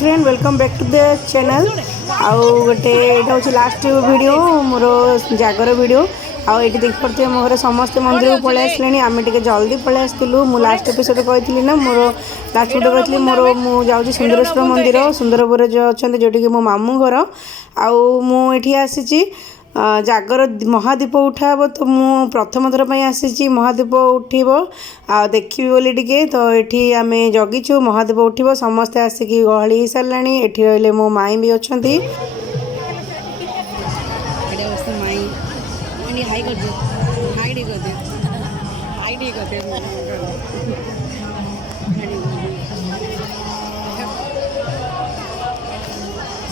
Friend welcome back to the channel आउ गोटे यहाँ हूँ लास्ट वीडियो मोर जागर वीडियो आउ ये देखिए मो घर समस्ते मंदिर को पलि आसले आम टे जल्दी पलि आसलु मु लास्ट एपिसोड कही ना मोर लास्ट वीडियो कही मोर मुझे सुंदरेश्वर मंदिर सुंदरपुर जो अच्छा जोटि मो मामू घर आउ मुझे आसी जागर महादीप उठाब तो मु प्रथम थर पर आसी महादीप उठब आ देखी बोली टे तो ये आम जगिचु महादीप उठब समस्ते आसिक गहली सारा ये रही मो माई भी अच्छा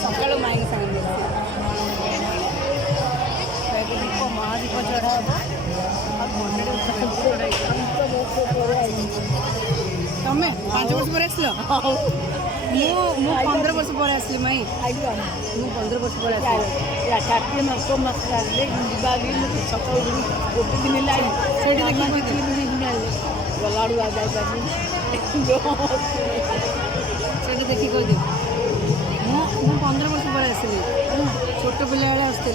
सकाल माई महादीप चढ़ा तमें 5 वर्ष पर आसल मु 15 वर्ष पर आसली माई मु 15 वर्ष पर आसली गोटे दिन लाइन गलाड़ू आ जापारी देखी कह दे मु 15 वर्ष पर आसली छोट पिला आसते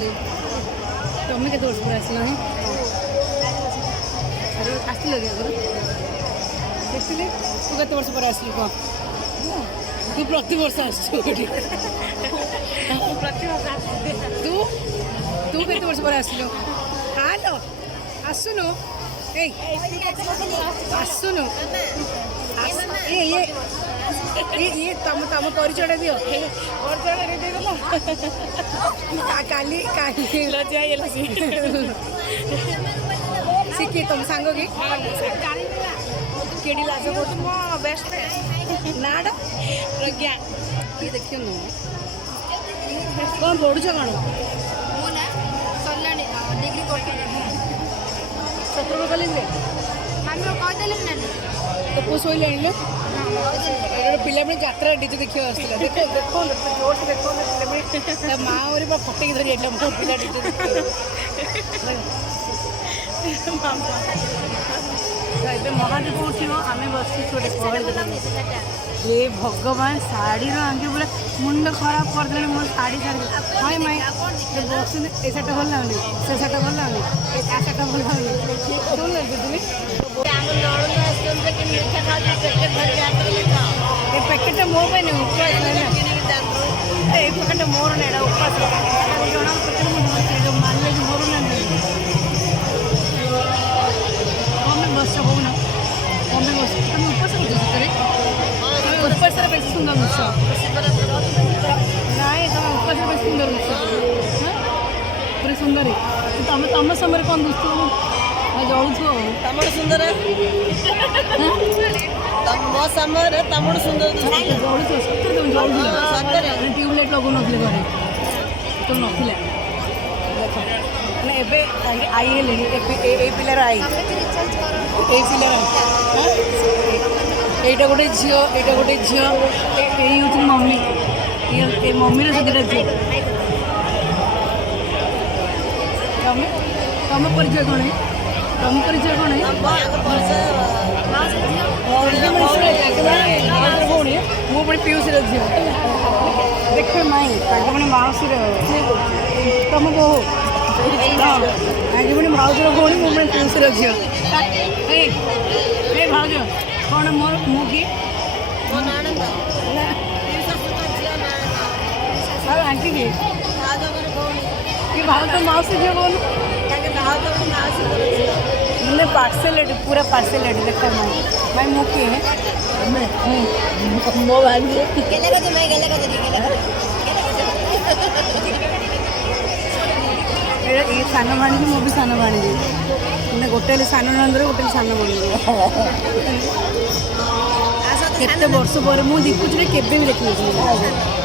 तुम्हें केते वर्ष पर आसल आसल देखिले तू केते वर्ष पर आसल कह तू प्रति वर्ष तू तू केते वर्ष पर आसल हालो आसुनु आसुनु ये तम तम परिचय दियो काली सी किए तुम सांग की केड़ी लाज को मो बेस्ट फ्रेंड नाडा प्रज्ञा ये देखियो न कौन पढ़ुछ कौन मो ना सरलाणी डिग्री करके सत्र कॉलेज रे हम कह देले ना तो पु सोइले आइले पिला में यात्रा डीजे देखियो आसला देखो देखो जोर से देखो पिला में मां और बा फटे के धरि एटा मो पिला डीजे देखियो ଏବେ ମହାଦୀପ ଉଠିବ ଆମେ ବସିଛୁ ଗୋଟେ ପହଳ हे भगवान शाढ़ी आगे पूरा मुंड खराब करदे मो शाढ़ी हाय माई बस ए सार्ट भल लगनी से सार्ट भल लगनी आ सार्ट भल लगनी कौन लगे पैकेट मो पे पैकेट मोर ना उपास मानले मोर ना बस हो ना कमें बस तुम उपास उपास बेस सुंदर मुझ ना तुम उपास बेस सुंदर मुझ पूरे सुंदर तुम तुम समय कौन दुस्त जलु तम सुंदर मो समय तम सुंदर जलु सत्य तुम जलु ट्यूबलाइट लगो नी घरे तुम ना एबे आई है पिलार आई এইটা গোটে ঝিও এই হচ্ছে মম্মি এই মম্মির সেটা ঝিও ତମ ପରିଚୟ କ'ଣ ତମ ପରିଚୟ କ'ଣ ଭଉଣୀ ମୁଁ ପୁଣି ପିଉସୀର ଝିଅ ଦେଖ ମାଇଁ ତାଙ୍କ ପୁଣି ମାଉସୀର ତମ ବୋହୁ ଆଜି ପୁଣି ଭାଉଜର ଭଉଣୀ ମୁଁ ପୁଣି ପିଉସୀର ଝିଅ ଏ ଭାଉଜ कौन मोर मु की आंटी की भाव तो माउसी झील बोल मैंने पार्सल पूरा पार्सल देखा मैं मु की मो भाई ये सान भाणी मु भी सान भाणी मैंने गोटे सान नंदर गोटे सान भाणी केते वर्ष पर मु दीपुचुरे केबे भी देखि नथि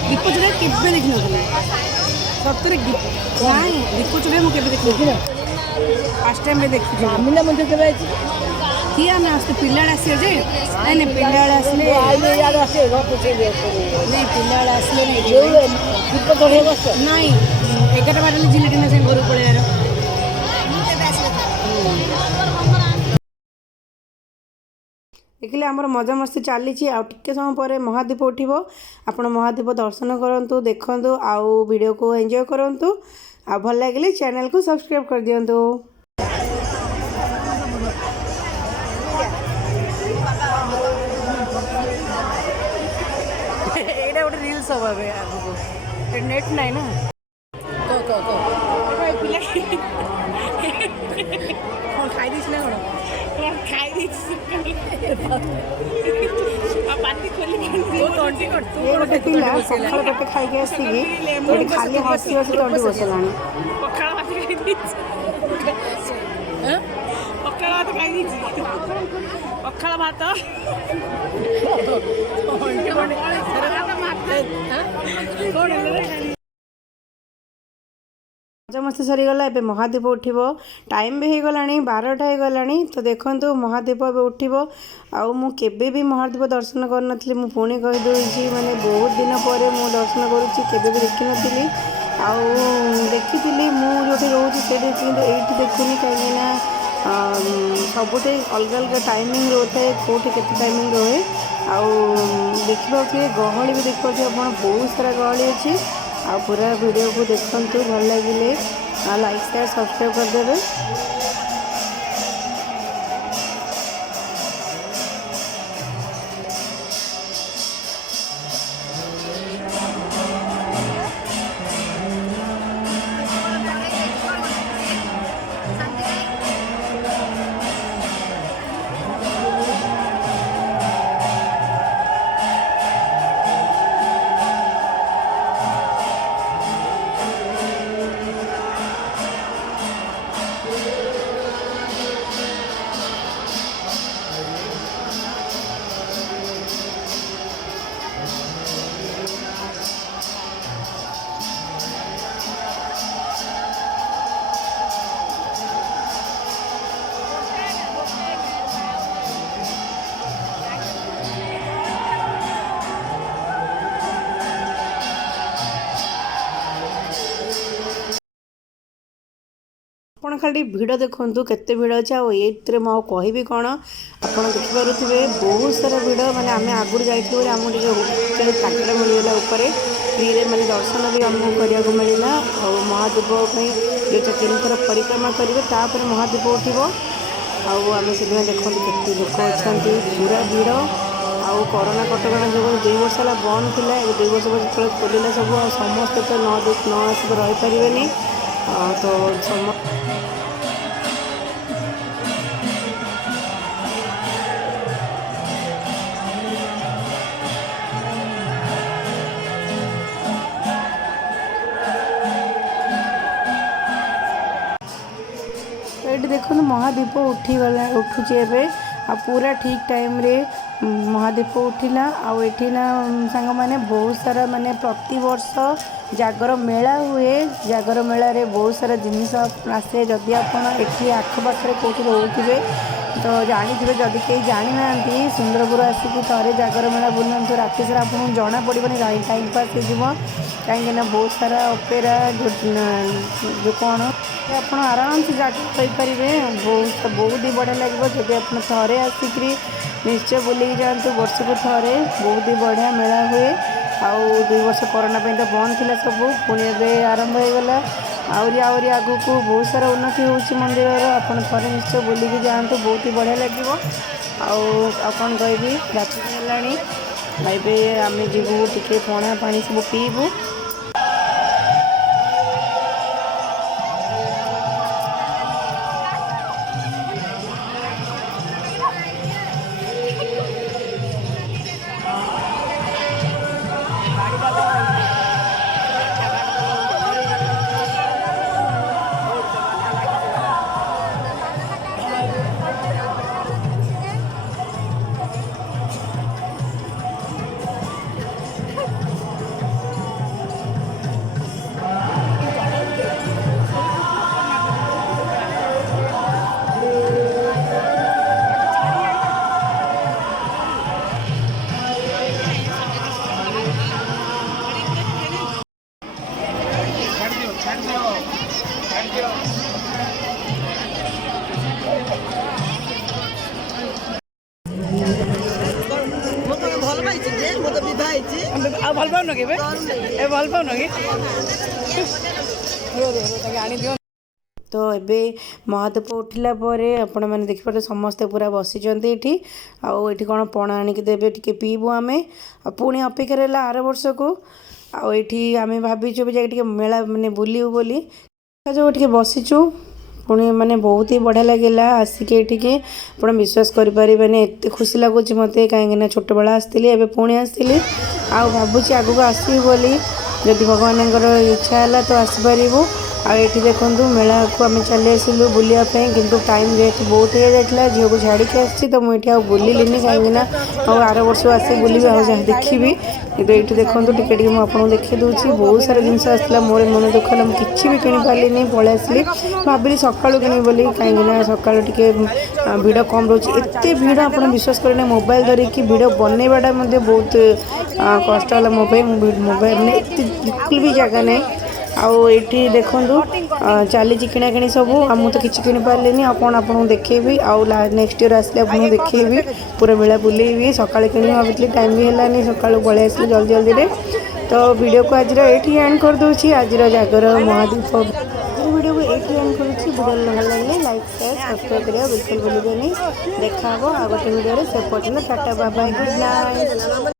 दीपुचुरे केबे देखि नथि सतरे नाही दीपुचुरे मु केबे देखि नथि फर्स्ट टाइम में देखि मिला मते केबे आछि किया ना आस्ते पिल्लाड आसी जे नै नै पिल्लाड आसले आइले यार आसे घर पुछे दे नै पिल्लाड आसले नै दीप चढ़े बस नाही 11 बारले जिलेटी ना से घर पळे यार देखिले आमर मजामस्ती चली टे समय पर महादीप उठिबो आपण महादीप दर्शन करंतु देखंतु आउ वीडियो को एंजॉय करंतु आ भल लागिले चैनल को सब्सक्राइब कर दियंतु। एटा गोटे रील्स हबा बे आगु नेट नाही ना को पिला कोन खाई दिस ना कोन खाई दिस आ पानी खोली तो टोंटी कर तू गोटे पिला सखळ गोटे खाई के आसी गोटे खाली हसी हसी टोंटी बसलानी पखाळ भात खाई दिस हैं पखाळ भात खाई दिस पखाळ भात मजामस्ती सरीगला ए महादीप उठिबो टाइम भी हो गला 12टा हो गला तो देखो महादीप उठिबो आउ मु केबे भी महादीप दर्शन करनथली मु पुणी कहि दोछि माने बहुत दिन पर मु दर्शन करूछि केबे भी देखि नथली आउ देखिथिली मु जोठी रहउछि सेठी किंतु एठी देखुनी काहे ना सबुते अलग अलग टाइमिंग रोथे कोठी केते टाइमिंग रहे आउ देखिबा के गहली भी देखो आपण बहुत सारा गहली अछि आ पूरा वीडियो को देखंतु भल लागिले लाइक शेयर सब्सक्राइब कर देबे। ଆପଣ ଖାଲି ଭିଡ଼ ଦେଖନ୍ତୁ କେତେ ଭିଡ଼ ଅଛି ଆଉ ଏଇଥିରେ ମୁଁ କହିବି କ'ଣ ଆପଣ ଦେଖିପାରୁଥିବେ ବହୁତ ସାରା ଭିଡ଼ ମାନେ ଆମେ ଆଗରୁ ଯାଇଥିଲୁ ବୋଲି ଆମକୁ ଟିକେ ହୋଟେଲ ଚାକରା ମିଳିଗଲା ଉପରେ ଫ୍ରିରେ ମାନେ ଦର୍ଶନ ବି ଆମକୁ କରିବାକୁ ମିଳିଲା ଆଉ ମହାଦୀପ ପାଇଁ ଯୋଉଟା 3 ଥର ପରିକ୍ରମା କରିବେ ତାପରେ ମହାଦୀପ ଉଠିବ ଆଉ ଆମେ ସେଦିନ ଦେଖନ୍ତୁ କେତେ ଲୋକ ଅଛନ୍ତି ପୁରା ଭିଡ଼ ଆଉ କରୋନା କଟକଣା ଯୋଗୁଁ 2 ବର୍ଷ ହେଲା ବନ୍ଦ ଥିଲା ଏବେ 2 ବର୍ଷ ପରେ ଯେତେବେଳେ ଖୋଲିଲା ସବୁ ଆଉ ସମସ୍ତେ ତ ନ ଆସିକି ରହିପାରିବେନି तो ये देखो महादीप उठीगला उठुचे एबे आ पूरा ठीक टाइम रे महादीप उठिला आउ एठी ना संग माने बहुत सारा माने प्रति वर्ष जागर मेला हुए जागर मेला रे बहुत सारा जिनिस आसे जदि आपण एठी आखपाखरे कोठी रोथिबे तो जानिथिबे जदि केही जानि नांती सुंदरपुर आसिकी थरे जागर मेला बुलंतु राति सारा आपन जणा पड़िबनी टाइम पास हो जिवो कहीं ना बहुत सारा ऑपेरा जो कौन आप आराम से जापारे बहुत ही बढ़िया लगे जब आप थे आसिक निश्चय बुलिक जातु वर्ष को थे बहुत ही बढ़िया मेला हुए आउ 2 वर्ष कोरोना तो बंद थी सब पुणी ए आरंभ हो गला आहरी आगू को बहुत सारा उन्नति हो मंदिर आप थे निश्चय बुलिक जातु बहुत ही बढ़िया लगे कौन कहबी रात है आम जीवु टे पणा पानी सब पीबू। ଆଉ ଭଲ ପାଉନ କେବେ ଏ ଭଲ ପାଉନ କି ଆଣି ଦିଅ। ତ ଏବେ ମହାଦୀପ ଉଠିଲା ପରେ ଆପଣମାନେ ଦେଖିପାରୁଥିବେ ସମସ୍ତେ ପୁରା ବସିଛନ୍ତି ଏଠି। ଆଉ ଏଠି କ'ଣ ପଣା ଆଣିକି ଦେବେ ଟିକେ ପିଇବୁ ଆମେ। ଆଉ ପୁଣି ଅପେକ୍ଷାରେ ହେଲା ଆର ବର୍ଷକୁ। ଆଉ ଏଠି ଆମେ ଭାବିଛୁ ବି ଯାଇକି ଟିକେ ମେଳା ମାନେ ବୁଲିବୁ ବୋଲି। ଯେଉଁ ଟିକେ ବସିଛୁ ପୁଣି ମାନେ ବହୁତ ହି ବଢ଼ିଆ ଲାଗିଲା ଆସିକି ଏଠିକି। ଆପଣ ବିଶ୍ୱାସ କରିପାରିବେନି ଏତେ ଖୁସି ଲାଗୁଛି ମୋତେ, କାହିଁକିନା ଛୋଟବେଳେ ଆସିଥିଲି ଏବେ ପୁଣି ଆସିଥିଲି। ଆଉ ଭାବୁଛି ଆଗକୁ ଆସିବି ବୋଲି, ଯଦି ଭଗବାନଙ୍କର ଇଚ୍ଛା ହେଲା ତ ଆସିପାରିବୁ। ଆଉ ଏଠି ଦେଖନ୍ତୁ ମେଳାକୁ ଆମେ ଚାଲି ଆସିଲୁ ବୁଲିବା ପାଇଁ, କିନ୍ତୁ ଟାଇମ୍ ଯେହେତୁ ବହୁତ ହେଇଯାଇଥିଲା ଝିଅକୁ ଛାଡ଼ିକି ଆସିଛି ତ ମୁଁ ଏଠି ଆଉ ବୁଲିଲିନି, କାହିଁକିନା ଆଉ ଆର ବର୍ଷକୁ ଆସିକି ବୁଲିବି ଆଉ ଯାହା ଦେଖିବି। କିନ୍ତୁ ଏଇଠି ଦେଖନ୍ତୁ ଟିକେ ଟିକେ ମୁଁ ଆପଣଙ୍କୁ ଦେଖାଇ ଦେଉଛି, ବହୁତ ସାରା ଜିନିଷ ଆସିଥିଲା। ମୋର ମନ ଦୁଃଖ ହେଲା ମୁଁ କିଛି ବି କିଣିପାରିଲିନି, ପଳେଇ ଆସିଲି। ଭାବିଲି ସକାଳୁ କିଣିବି ବୋଲି, କାହିଁକିନା ସକାଳୁ ଟିକେ ଭିଡ଼ କମ୍ ରହୁଛି। ଏତେ ଭିଡ଼ ଆପଣ ବିଶ୍ୱାସ କରିବେନି, ମୋବାଇଲ୍ ଧରିକି ଭିଡ଼ିଓ ବନେଇବାଟା ମଧ୍ୟ ବହୁତ କଷ୍ଟ ହେଲା ମୋ ପାଇଁ। ମୋବାଇଲ୍ ମାନେ ଏତେ ବିଲକୁଲ ବି ଜାଗା ନାହିଁ। ଆଉ ଏଇଠି ଦେଖନ୍ତୁ ଚାଲିଛି କିଣାକିଣି ସବୁ। ଆଉ ମୁଁ ତ କିଛି କିଣିପାରିଲିନି, ଆଉ କ'ଣ ଆପଣଙ୍କୁ ଦେଖେଇବି। ଆଉ ନେକ୍ସଟ ଇୟର୍ ଆସିଲେ ଆପଣଙ୍କୁ ଦେଖେଇବି, ପୁରା ମେଳା ବୁଲେଇବି। ସକାଳେ କିଣିବି ଭାବୁଥିଲି, ଟାଇମ୍ ବି ହେଲାନି, ସକାଳୁ ପଳେଇ ଆସିଲି ଜଲ୍ଦି ଜଲ୍ଦିରେ। ତ ଭିଡ଼ିଓକୁ ଆଜିର ଏଇଠି ଏଣ୍ଡ କରିଦେଉଛି। ଆଜିର ଜାଗର ମହାଦୀପ ଆଜିର ଭିଡ଼ିଓକୁ ଏଇଠି ଏଣ୍ଡ କରୁଛି। ଭିଡ଼ିଓ ଭଲ ଲାଗିଲେ ଲାଇକ୍ ସେୟାର ସବସ୍କ୍ରାଇବ୍ କରିବା ବିଲକୁଲ ଭୁଲିବେନି। ଦେଖା ହେବ ଆଉ ଗୋଟେ ଭିଡ଼ିଓରେ। ସେ ପର୍ଯ୍ୟନ୍ତ tata bye bye good night.